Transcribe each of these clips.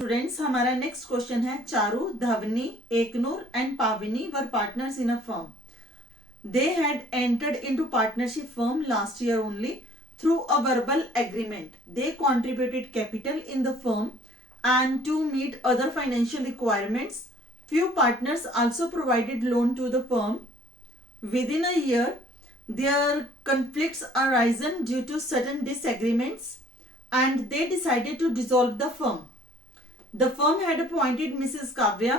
Students, हमारा next question है, Charu, Dhwani, Eknoor and Pavini were partners in a firm. They had entered into partnership firm last year only through a verbal agreement. They contributed capital in the firm and to meet other financial requirements, few partners also provided loan to the firm. Within a year, their conflicts arisen due to certain disagreements and they decided to dissolve the firm. The firm had appointed Mrs. Kavya,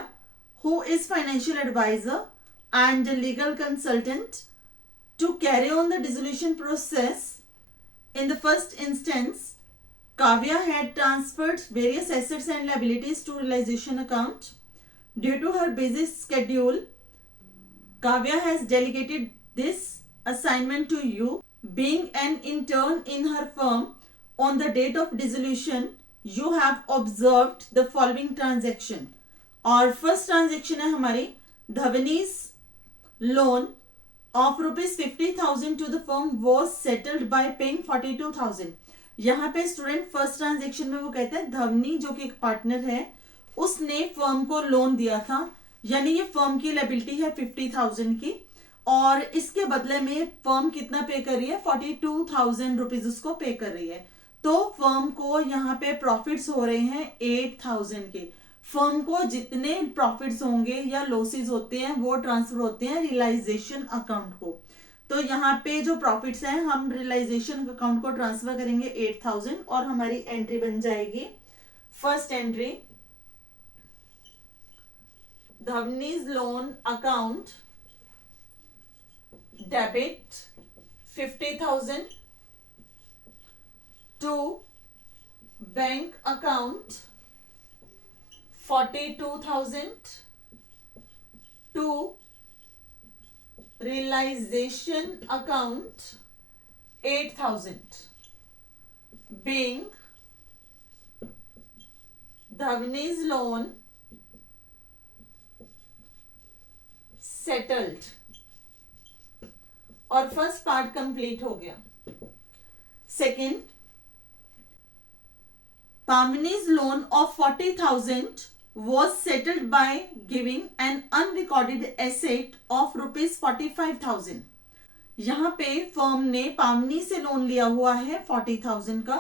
who is financial advisor and a legal consultant, to carry on the dissolution process. In the first instance, Kavya had transferred various assets and liabilities to realization account. Due to her busy schedule, Kavya has delegated this assignment to you. Being an intern in her firm, on the date of dissolution, you have observed the following transaction. और first transaction है हमारी, धवनी's loan of rupees 50,000 to the firm was settled by paying 42,000. यहाँ पे student first transaction में वो कहते हैं धवनी जो कि एक पार्टनर है उसने फर्म को लोन दिया था, यानी ये फर्म की लायबिलिटी है 50,000 की और इसके बदले में फर्म कितना पे कर रही है, 42,000 रुपीज उसको पे कर रही है. तो फर्म को यहाँ पे प्रॉफिट्स हो रहे हैं 8,000 के. फर्म को जितने प्रॉफिट्स होंगे या लॉसेस होते हैं वो ट्रांसफर होते हैं रियलाइजेशन अकाउंट को. तो यहाँ पे जो प्रॉफिट्स हैं हम रियलाइजेशन अकाउंट को ट्रांसफर करेंगे 8,000 और हमारी एंट्री बन जाएगी. First entry, Dhwani's loan account debit 50,000 to bank account 42,000 to realization account 8,000. Being Dhavani's loan settled. और फर्स्ट पार्ट कंप्लीट हो गया. Second, Pamini's loan of 40,000 was settled by giving an unrecorded asset of rupees 45,000. यहाँ पे firm ने पामनी से loan लिया हुआ है 40,000 का,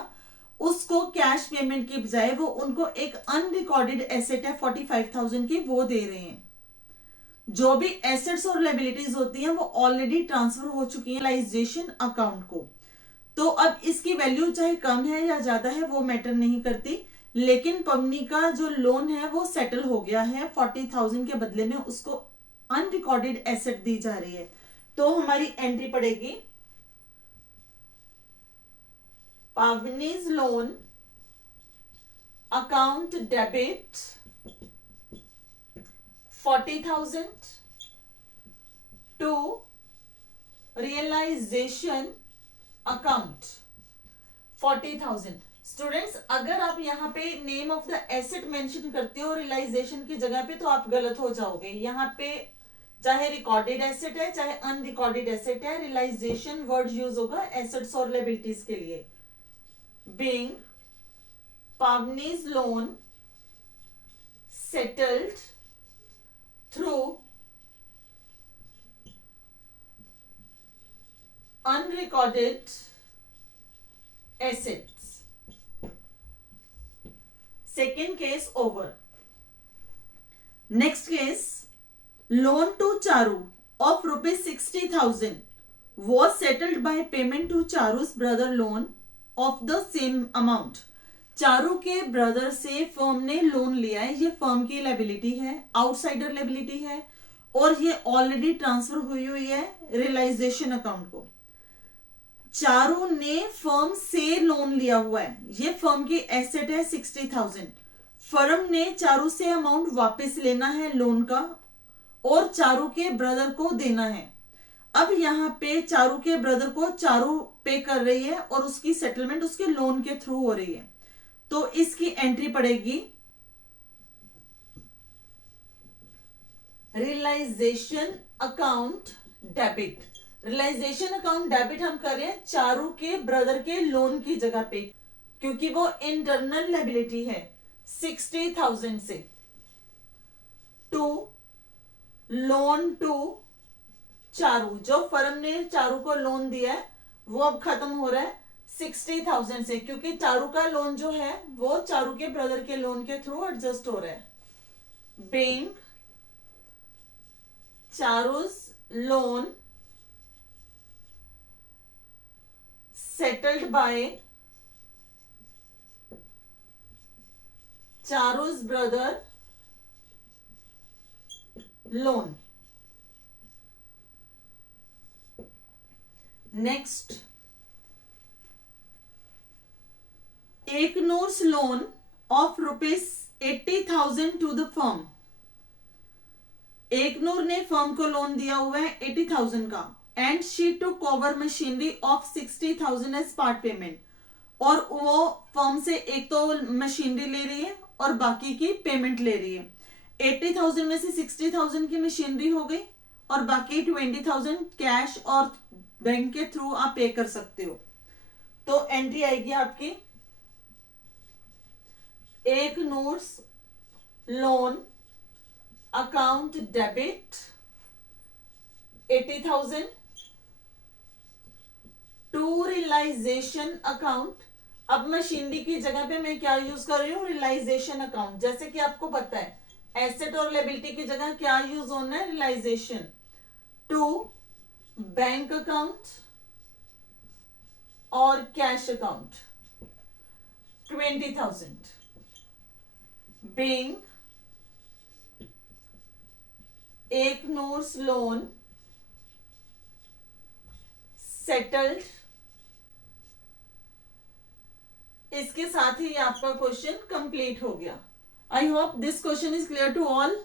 उसको कैश पेमेंट के बजाय वो उनको एक अनरिकॉर्डेड एसेट है 45,000 की वो दे रहे हैं. जो भी एसेट्स और लायबिलिटीज होती हैं वो ऑलरेडी ट्रांसफर हो चुकी है रियलाइजेशन अकाउंट को. तो अब इसकी वैल्यू चाहे कम है या ज्यादा है वो मैटर नहीं करती, लेकिन पवनी का जो लोन है वो सेटल हो गया है. 40,000 के बदले में उसको अनरिकॉर्डेड एसेट दी जा रही है. तो हमारी एंट्री पड़ेगी, पावनीज loan account debit 40,000 to realisation account 40,000. Students, अगर आप यहाँ पे name of the asset mention करते हो रियलाइजेशन की जगह पे तो आप गलत हो जाओगे. यहाँ पे चाहे रिकॉर्डेड एसेट है चाहे अनरिकॉर्डेड एसेट है, रियलाइजेशन वर्ड यूज होगा एसेट्स और लायबिलिटीज के लिए. बीइंग पावनीज loan settled through unrecorded assets. Second case over. Next case, loan to Charu of rupees 60,000 was settled by payment to Charu's brother loan of the same amount. Charu के brother से firm ने loan लिया है, ये firm की liability है, outsider liability है और ये ऑलरेडी ट्रांसफर हुई है रियलाइजेशन अकाउंट को. चारू ने फर्म से लोन लिया हुआ है, ये फर्म की एसेट है 60,000. फर्म ने चारू से अमाउंट वापस लेना है लोन का और चारू के ब्रदर को देना है. अब यहाँ पे चारू के ब्रदर को चारू पे कर रही है और उसकी सेटलमेंट उसके लोन के थ्रू हो रही है. तो इसकी एंट्री पड़ेगी realisation account debit. Realisation account debit हम कर रहे हैं चारू के ब्रदर के लोन की जगह पे, क्योंकि वो इंटरनल लायबिलिटी है. 60,000 से, टू लोन टू चारू, जो फर्म ने चारू को लोन दिया है वो अब खत्म हो रहा है 60,000 से, क्योंकि चारू का लोन जो है वो चारू के ब्रदर के लोन के थ्रू एडजस्ट हो रहा है. Being चारू's loan settled by चारू's brother loan. Next, Eknor's loan of rupees 80,000 to the firm. एकनूर ने फर्म को लोन दिया हुआ है 80,000 का, and she took over machinery of 60,000 as part payment, और वो फर्म से एक तो मशीनरी ले रही है और बाकी की पेमेंट ले रही है. 80,000 में से 60,000 की मशीनरी हो गई और बाकी 20,000 कैश और बैंक के थ्रू आप पे कर सकते हो. तो एंट्री आएगी आपकी एकनूर्स loan account debit 80,000 to realisation account. अब मशीनरी की जगह पे मैं क्या यूज कर रही हूँ, रियलाइजेशन अकाउंट. जैसे कि आपको पता है एसेट और लायबिलिटी की जगह क्या यूज होना है, रियलाइजेशन. टू बैंक अकाउंट और कैश अकाउंट 20,000. being एकनूर्स लोन सेटल्ड. इसके साथ ही आपका क्वेश्चन कंप्लीट हो गया. I hope this question is clear to all.